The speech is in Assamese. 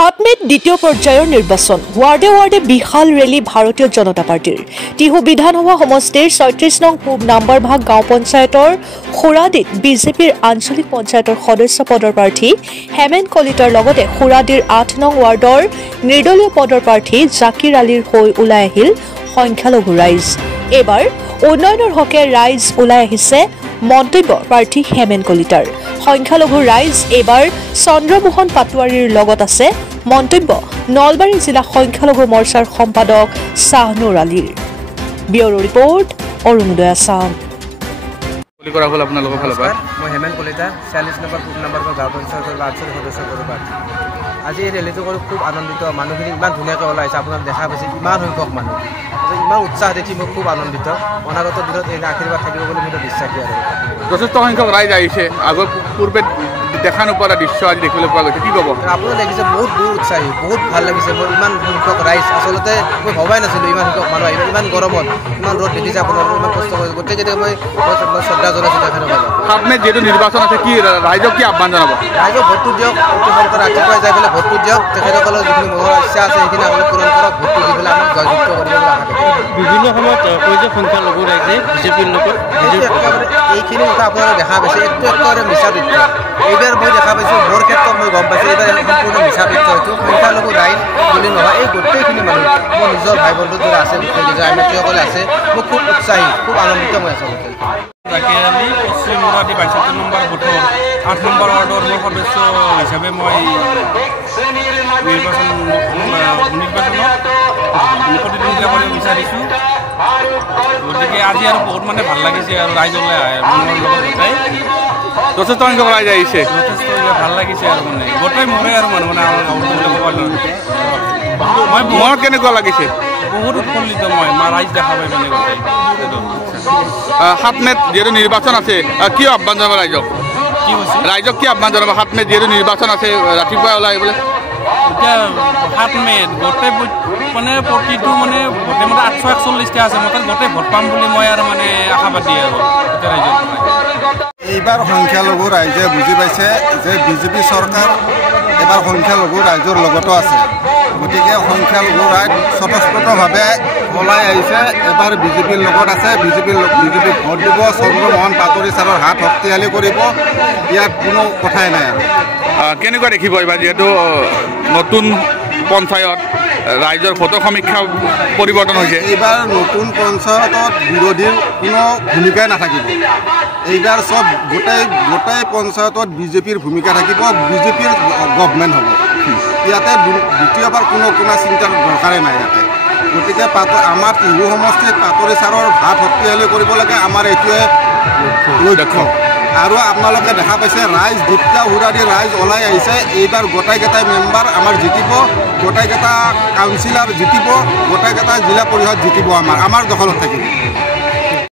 হাতমেত দ্বিতীয় পৰ্যায়ৰ নিৰ্বাচন ৱাৰ্ডে ৱাৰ্ডে বিশাল ৰেলী ভাৰতীয় জনতা পাৰ্টিৰ টিহু বিধানসভা সমষ্টিৰ ৩৬ নং পূব নাম্বাৰ ভাগ গাঁও পঞ্চায়তৰ খুৰাদিত বিজেপিৰ আঞ্চলিক পঞ্চায়তৰ সদস্য পদৰ প্ৰাৰ্থী হেমেন কলিতাৰ লগতে খুৰাদিৰ ৮ নং ৱাৰ্ডৰ নিৰ্দলীয় পদৰ প্ৰাৰ্থী জাকিৰ আলীৰ হৈ ওলাই আহিল সংখ্যালঘু ৰাইজ। এবাৰ উন্নয়নৰ হকে ৰাইজ ওলাই আহিছে মন্তব্য প্ৰাৰ্থী হেমেন কলিতাৰ। সংখ্যালঘু ৰাইজ এবাৰ চন্দ্ৰমোহন পাটোৱাৰীৰ লগত আছে মন্তব্য নলবাৰী জিলা সংখ্যালঘু মৰ্চাৰ সম্পাদক শাহনুৰ আলীৰ। Bureau report Arunoday Assam. মই হেমেন কলিতা ৪৬ নম্বৰ পূব নম্বৰ গাঁও পঞ্চায়তৰ আঞ্চলিক সদস্য পদৰ প্ৰাৰ্থী। আজি এই ৰেলীটো কৰি খুব আনন্দিত। মানুহখিনি ইমান ধুনীয়াকৈ ওলাইছে, আপোনাক দেখা পাইছে ইমান সংখ্যক মানুহ, ইমান উৎসাহ দেখি মই খুব আনন্দিত। অনাগত দিনত এই আশীৰ্বাদ থাকিব বুলি মই বিশ্বাসী। আৰু যথেষ্ট সংখ্যক ৰাইজ আহিছে, আগৰ পূৰ্বে দেখা নোপোৱা দৃশ্য আজি দেখিবলৈ পোৱা গৈছে, কি ক'ব? আপোনাক দেখিছে বহুত উৎসাহী, বহুত ভাল লাগিছে। মোৰ ইমান সংখ্যক ৰাইজ আচলতে মই ভবাই নাছিলোঁ ইমান সংখ্যক মানুহ আহিব। ইমান গৰমত ইমান ৰ'দ দেখিছে, আপোনালোকে ইমান কষ্ট কৰিছে। গোটেইকেইটাই মই শ্ৰদ্ধা জনাইছোঁ তেখেতসকলক। সামনে যিহেতু নিৰ্বাচন আছে, কি ৰাইজক কি আহ্বান জনাব? ৰাইজক ভোটটো দিয়ক, অতি সোনকালে ৰাতিপুৱাই যাই পেলাই ভোটটো দিয়ক। তেখেতসকলৰ যিখিনি মনৰ ইচ্ছা আছে সেইখিনি আপোনালোকে পূৰণ কৰক। ভোটটো দি পেলাই আমাক জয়যুক্ত কৰিবলৈ আশা থাকিব। বিভিন্ন সময়ত কৈ যে সংখ্যালঘু ৰাইজে বিজেপিৰ লগত এইখিনি কথা আপোনালোকে দেখা পাইছে, এইটো একেবাৰে মিছা তথ্য। এইবাৰ মই দেখা পাইছোঁ, মোৰ ক্ষেত্ৰত মই গম পাইছোঁ এইবাৰ সম্পূৰ্ণ মিছা তথ্য। এইটো সংখ্যালঘু ৰাইজ বুলি নহয়, এই গোটেইখিনি মানুহ মোৰ নিজৰ ভাই বন্ধুৰ দৰে আছে, নিজৰ আইনসকলে আছে। মই খুব উৎসাহী, খুব আনন্দিত মই আচলতে। জাকিৰ আলী পশ্চিম মুৰাদি ৬২ নম্বৰ বুথৰ ৮ নম্বৰ ৱাৰ্ডৰ মোৰ সদস্য হিচাপে মই নিৰ্বাচনত প্ৰতিদ্বন্দ্বিতা কৰিব বিচাৰিছোঁ। গতিকে আজি আৰু বহুত মানে ভাল লাগিছে আৰু ৰাইজলৈ মোৰ লগত গোটাই যথেষ্ট সংখ্যক ৰাইজ আহিছে, যথেষ্ট ভাল লাগিছে আৰু মানে গোটেই মোৰে আৰু মানুহ মানে মই মনত কেনেকুৱা লাগিছে? বহুত উৎফুল্লিত মই ৰাইজ দেখা পাই মানে গোটেই। সাতমেত যিহেতু নিৰ্বাচন আছে, কি আহ্বান জনাব ৰাইজক? কি হৈছে ৰাইজক কি আহ্বান জনাব? সাতমেত যিহেতু নিৰ্বাচন আছে, ৰাতিপুৱা ওলাই আহিবলৈ। এতিয়া ৭ মে'ত গোটেই মানে প্ৰতিটো মানে গোটেই মতে ৮৪১টা আছে, মই গোটেই ভোট পাম বুলি মই আৰু মানে আশাবাদী আৰু গোটেই ৰাইজৰ। এইবাৰ সংখ্যালঘু ৰাইজে বুজি পাইছে যে বিজেপি চৰকাৰ এবাৰ সংখ্যালঘু ৰাইজৰ লগতো আছে। গতিকে সংখ্যালঘু ৰাইজ স্বতঃস্ফূৰ্তভাৱে ওলাই আহিছে, এবাৰ বিজেপিৰ লগত আছে। বিজেপিক ভোট দিব, চন্দ্ৰমোহন পাটোৱাৰী ছাৰৰ হাত শক্তিশালী কৰিব, ইয়াত কোনো কথাই নাই। আৰু কেনেকুৱা দেখিব এইবাৰ যিহেতু নতুন পঞ্চায়ত, ৰাইজৰ ভোটৰ সমীক্ষা পৰিৱৰ্তন হৈছে? এইবাৰ নতুন পঞ্চায়তত বিৰোধীৰ কোনো ভূমিকাই নাথাকিব। এইবাৰ চব গোটেই পঞ্চায়তত বিজেপিৰ ভূমিকা থাকিব, বিজেপিৰ গভমেণ্ট হ'ব। ইয়াতে দ্বিতীয়বাৰ কোনো চিন্তাৰ দৰকাৰেই নাই ইয়াতে। গতিকে আমাৰ টিহু সমষ্টিত পাটোৱাৰী ছাৰৰ হাত শক্তিশালী কৰিব লাগে, আমাৰ এইটোৱে লক্ষ্য। আৰু আপোনালোকে দেখা পাইছে ৰাইজ দীপ্তা হুৰাদি ৰাইজ ওলাই আহিছে। এইবাৰ গোটেইকেইটা মেম্বাৰ আমাৰ জিতিব, গোটেইকেইটা কাউন্সিলাৰ জিতিব, গোটেইকেইটা জিলা পৰিষদ জিতিব, আমাৰ দখলত থাকিব।